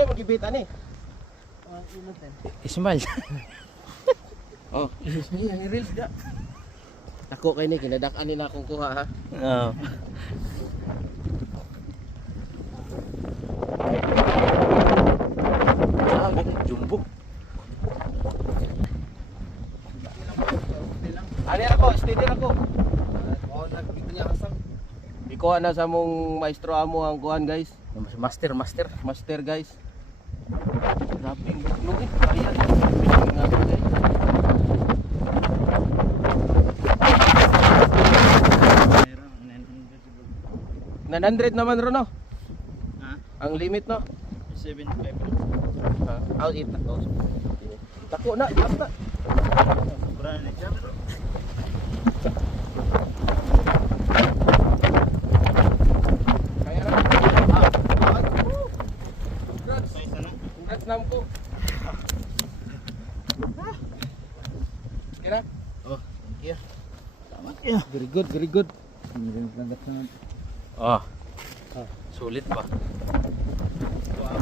Unsay magibita ni? Ismail. Oh, Ismail ni reels da. Ako kay ni kinadak-an ni na akong kuha ha. Oo. Ah, jumbo. Ani ako, steady ako. Oh, nagbibinya hasang. Ikuha na sa mong maestro amo ang kuhan guys. Master. Master guys. Grabe ang buklong eh. Kaya nga guys. Na 900 naman ron no? Ha? Ang limit no? 75. Ha? I'll eat that also. Tako na, ilang na. Sobrang na siya. Kaya na. Congrats. Congrats nam ko. Kira? Oh, thank you. Salamat. Very good, very good. Oh. Sulit pa. Wow,